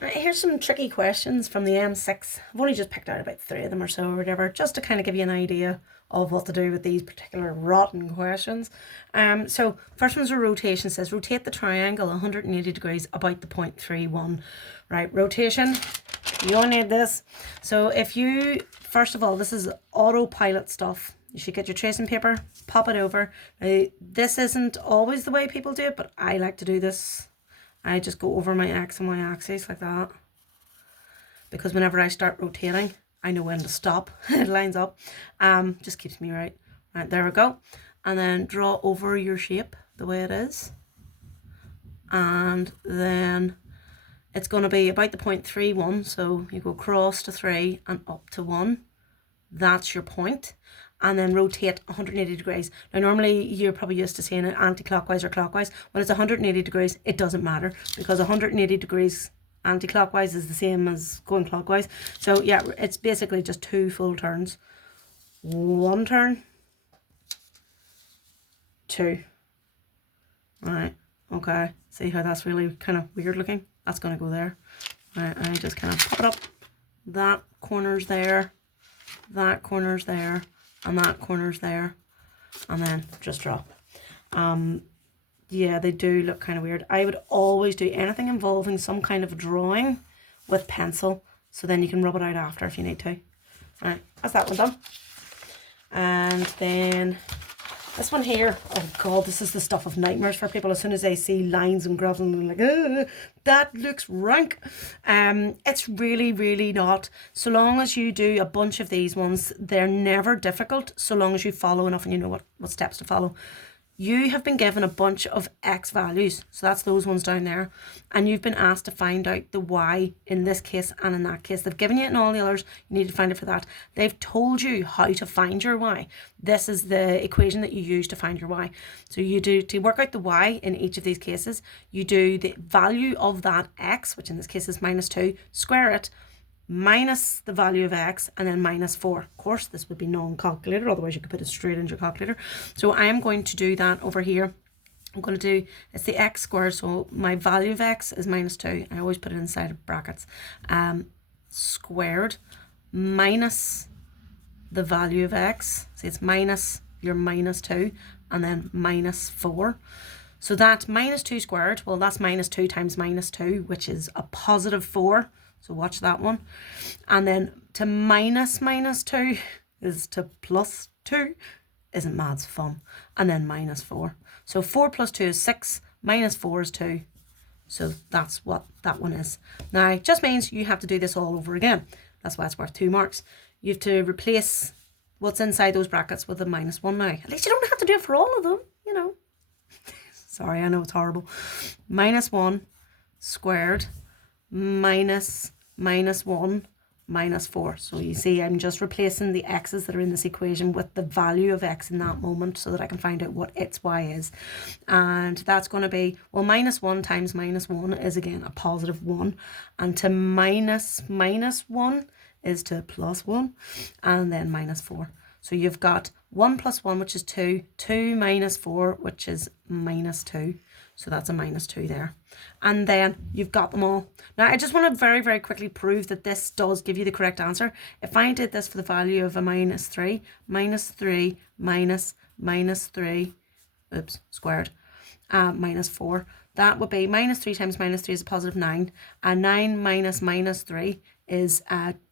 Right, here's some tricky questions from the M6. I've only just picked out about 3 of them or so or whatever, just to kind of give you an idea of what to do with these particular rotten questions. So first one's a rotation. It says rotate the triangle 180 degrees about the point 3, 1. Right, rotation. You don't need this. So if you, first of all, this is autopilot stuff. You should get your tracing paper, pop it over. Now, this isn't always the way people do it, but I like to do this. I just go over my X and Y axis like that, because whenever I start rotating, I know when to stop. It lines up. Just keeps me right. Right, there we go. And then draw over your shape the way it is. And then it's going to be about the point 3, 1. So you go across to 3 and up to 1. That's your point. And then rotate 180 degrees. Now normally you're probably used to seeing it anti-clockwise or clockwise. When it's 180 degrees, it doesn't matter, because 180 degrees anti-clockwise is the same as going clockwise. So yeah, it's basically just 2 full turns. 1 turn, 2. Right, okay. See how that's really kind of weird looking? That's going to go there. Right, I just kind of pop it up. That corner's there. That corner's there. And that corner's there, and then just draw. Yeah, they do look kind of weird. I would always do anything involving some kind of drawing with pencil, so then you can rub it out after if you need to. Right, that's that one done. And then this one here, oh god, this is the stuff of nightmares for people. As soon as they see lines and graphs and they're like, that looks rank. It's really, really not. So long as you do a bunch of these ones, they're never difficult, so long as you follow enough and you know what steps to follow. You have been given a bunch of X values, so that's those ones down there, and you've been asked to find out the Y in this case and in that case. They've given you it in all the others, you need to find it for that. They've told you how to find your Y. This is the equation that you use to find your Y. So you do, to work out the Y in each of these cases, you do the value of that X, which in this case is -2, square it, minus the value of X, and then -4. Of course, this would be non-calculator, otherwise you could put it straight into your calculator. So I am going to do that over here. I'm going to do, it's the X squared, so my value of X is -2. I always put it inside of brackets. Squared minus the value of X. So it's minus your -2, and then -4. So that -2 squared, well, that's -2 times -2, which is a +4. So watch that one. And then to minus -2 is to +2. Isn't maths fun? And then -4. So 4 + 2 is 6, -4 is 2. So that's what that one is. Now, it just means you have to do this all over again. That's why it's worth 2 marks. You have to replace what's inside those brackets with a -1 now. At least you don't have to do it for all of them, you know. Sorry, I know it's horrible. -1 squared minus -1 -4. So you see, I'm just replacing the X's that are in this equation with the value of X in that moment so that I can find out what its Y is. And that's going to be, well, -1 times -1 is again a +1. And to minus -1 is to +1, and then -4. So you've got 1 + 1, which is 2, 2 - 4, which is -2. So that's a -2 there. And then you've got them all. Now, I just want to very, very quickly prove that this does give you the correct answer. If I did this for the value of a -3, -3 minus -3, oops, squared, -4, that would be -3 times -3 is a +9. And 9 minus -3 is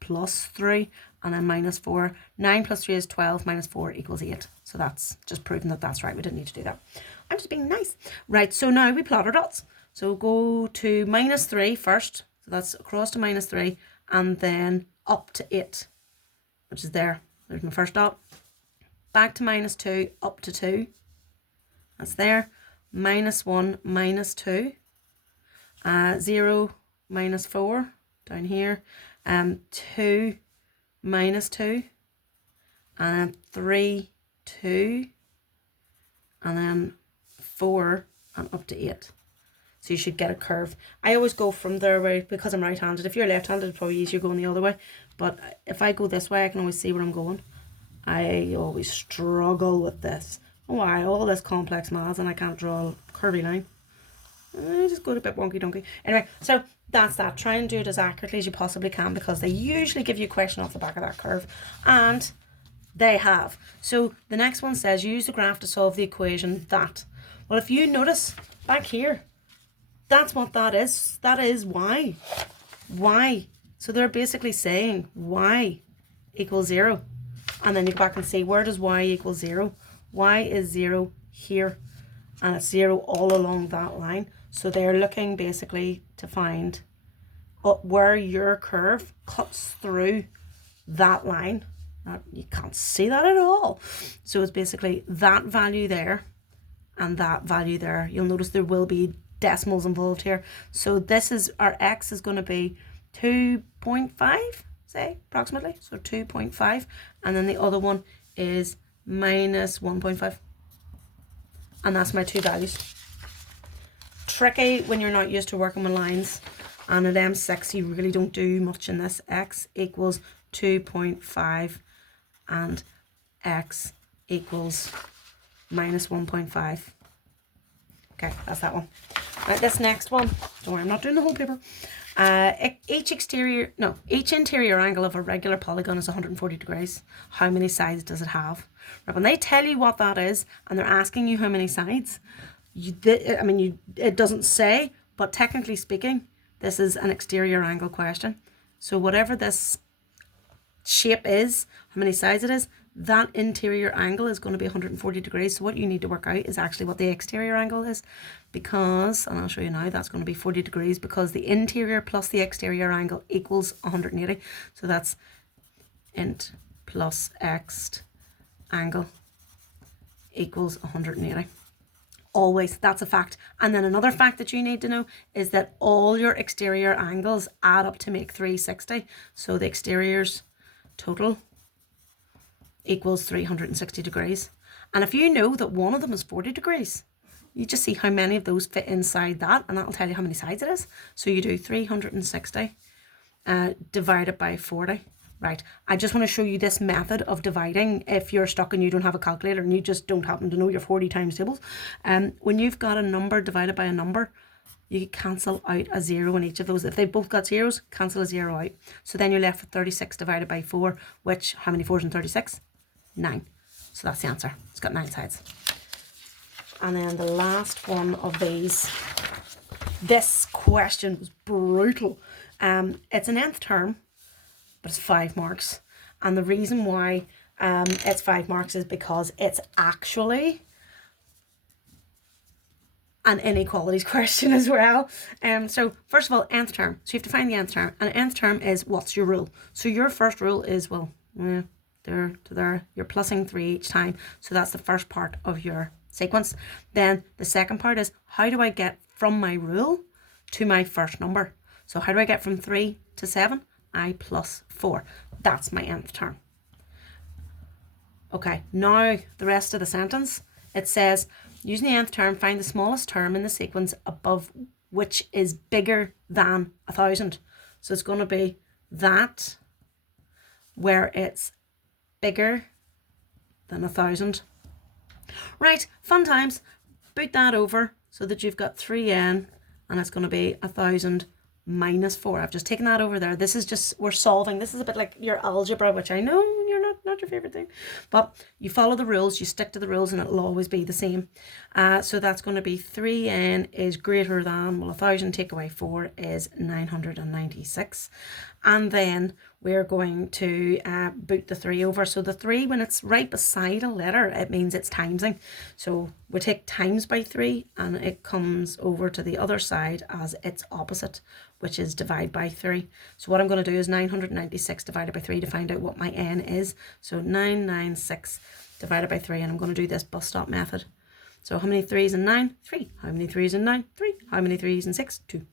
+3. And then -4. 9 + 3 is 12, -4 equals 8. So that's just proving that that's right. We didn't need to do that. I'm just being nice. Right, so now we plot our dots. So go to -3 first. So that's across to -3, and then up to 8, which is there. There's my first dot. Back to -2, up to 2. That's there. -1, -2. 0, -4, down here. 2, -2. And 3, 2. And then 4 and up to 8. So you should get a curve. I always go from there way, because I'm right-handed. If you're left-handed, it's probably easier going the other way. But if I go this way, I can always see where I'm going. I always struggle with this. Why? All this complex maths and I can't draw a curvy line. I just got a bit wonky donkey. Anyway, so that's that. Try and do it as accurately as you possibly can, because they usually give you a question off the back of that curve, and they have. So the next one says use the graph to solve the equation that. Well, if you notice back here, that's what that is. That is y. Y. So they're basically saying y equals 0. And then you go back and see, where does y equal 0? Y is 0 here, and it's 0 all along that line. So they're looking basically to find where your curve cuts through that line. You can't see that at all. So it's basically that value there and that value there. You'll notice there will be decimals involved here. So this is, our x is going to be 2.5, say, approximately. So 2.5. And then the other one is minus 1.5. And that's my two values. Tricky when you're not used to working with lines. And at M6, you really don't do much in this. X equals 2.5 and x equals minus 1.5. Okay, that's that one. Right, this next one, don't worry, I'm not doing the whole paper. Each interior angle of a regular polygon is 140 degrees. How many sides does it have? Right, when they tell you what that is and they're asking you how many sides, it doesn't say, but technically speaking, this is an exterior angle question. So whatever this shape is, how many sides it is, that interior angle is going to be 140 degrees. So what you need to work out is actually what the exterior angle is, because, and I'll show you now, that's going to be 40 degrees, because the interior plus the exterior angle equals 180. So that's int plus ext angle equals 180. Always, that's a fact. And then another fact that you need to know is that all your exterior angles add up to make 360. So the exteriors total equals 360 degrees. And if you know that one of them is 40 degrees, you just see how many of those fit inside that, and that'll tell you how many sides it is. So you do 360 divided by 40. Right, I just want to show you this method of dividing if you're stuck and you don't have a calculator and you just don't happen to know your 40 times tables. When you've got a number divided by a number, you cancel out a 0 in each of those. If they've both got zeros, cancel a 0 out. So then you're left with 36 divided by 4, which, how many 4s in 36? 9. So that's the answer. It's got 9 sides. And then the last one of these, this question was brutal. It's an nth term, but it's 5 marks. And the reason why it's 5 marks is because it's actually an inequalities question as well. So first of all, nth term. So you have to find the nth term. And nth term is, what's your rule? So your first rule is, well, there to there. You're plussing 3 each time. So that's the first part of your sequence. Then the second part is, how do I get from my rule to my first number? So how do I get from 3 to 7? I plus 4. That's my nth term. Okay, now the rest of the sentence. It says, using the nth term, find the smallest term in the sequence above which is bigger than 1,000. So it's going to be that where it's bigger than 1,000. Right, fun times. Boot that over so that you've got 3n and it's going to be 1,000 minus 4. I've just taken that over there. This is just, we're solving. This is a bit like your algebra, which I know you're not your favorite thing, but you follow the rules, you stick to the rules, and it'll always be the same. So that's going to be 3n is greater than, well, 1,000 take away 4 is 996. And then we're going to boot the 3 over. So the 3, when it's right beside a letter, it means it's timesing. So we take times by 3 and it comes over to the other side as its opposite, which is divide by 3. So what I'm going to do is 996 divided by 3 to find out what my n is. So 996 divided by 3, and I'm going to do this bus stop method. So how many 3's in 9? 3. How many 3's in 9? 3. How many 3's in 6? 2.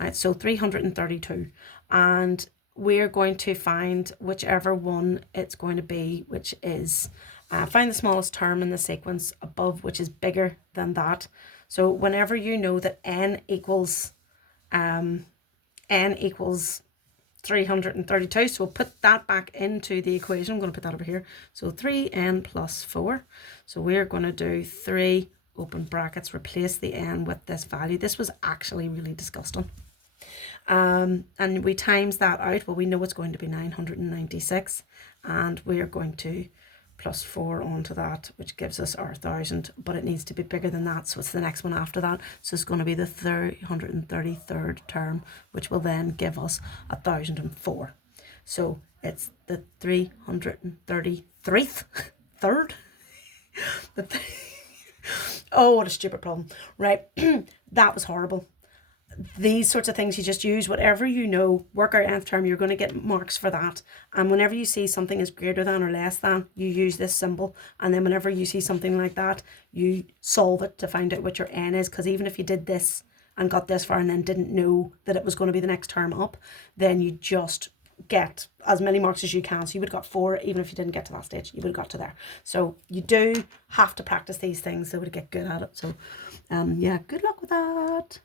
Right, so 332. And we're going to find whichever one it's going to be, which is find the smallest term in the sequence above which is bigger than that. So whenever you know that n equals 332, so we'll put that back into the equation. I'm going to put that over here. So 3n plus 4. So we're going to do 3 open brackets, replace the n with this value. This was actually really disgusting. And we times that out. Well, we know it's going to be 996, and we are going to plus 4 onto that, which gives us our 1000, but it needs to be bigger than that, so it's the next one after that. So it's going to be the 333rd term, which will then give us 1004. So it's the 333th third. Oh, what a stupid problem. Right. That was horrible. These sorts of things, you just use whatever you know, work out nth term, you're going to get marks for that. And whenever you see something is greater than or less than, you use this symbol. And then whenever you see something like that, you solve it to find out what your n is. Because even if you did this and got this far and then didn't know that it was going to be the next term up, then you just get as many marks as you can. So you would have got 4, even if you didn't get to that stage, you would have got to there. So you do have to practice these things so to get good at it. So yeah, good luck with that.